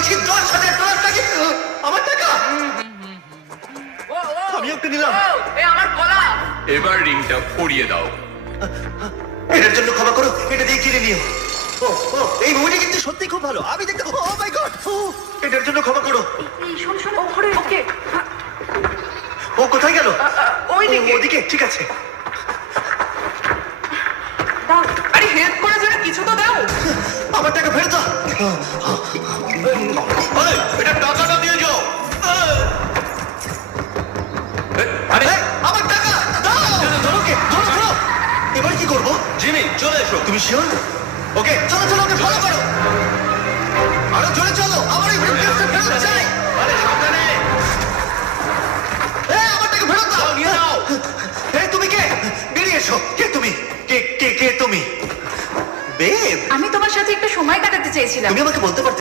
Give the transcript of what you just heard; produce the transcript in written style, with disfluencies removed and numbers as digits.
বলেছি $10,000 নাকি আমার টাকা। আমি একটা নিলাম। আমার গলা। এবার রিংটা পরিয়ে দাও। এটার জন্য ক্ষমা করো, এটা দিয়ে কিনে নিও। ও ও এই মুভিটা কিন্তু সত্যি খুব ভালো, আমি দেখতে। ও মাই গড, এটার জন্য ক্ষমা করো। শোন শোন, ওকে। ও কোথায় গেল? ওইদিকে। ওদিকে, ঠিক আছে। দাও, আরে হেল্প করার জন্য কিছু তো দাও। আমার টাকা ফেরত দাও। আরে এটা টাকাটা দিয়ে যাও। আরে এই, আমার টাকা দাও। ওকে, ধরো ধরো। এবার কি করবো? জিমি চলে এসো। তুমি শিওর? ওকে, চলো চলো, ওকে ফলো করো। আরো জোরে চলো, আমার এই ব্রিফকেসটা ফেরত চাই। আরে সাবধানে। এই, আমার টাকা ফেরত দাও। নিয়ে নাও। এই, তুমি কে? বেরিয়ে এসো। কে তুমি? কে তুমি? বেব, আমি তোমার সাথে একটু সময় কাটাতে চেয়েছিলাম। তুমি আমাকে বলতে পারতে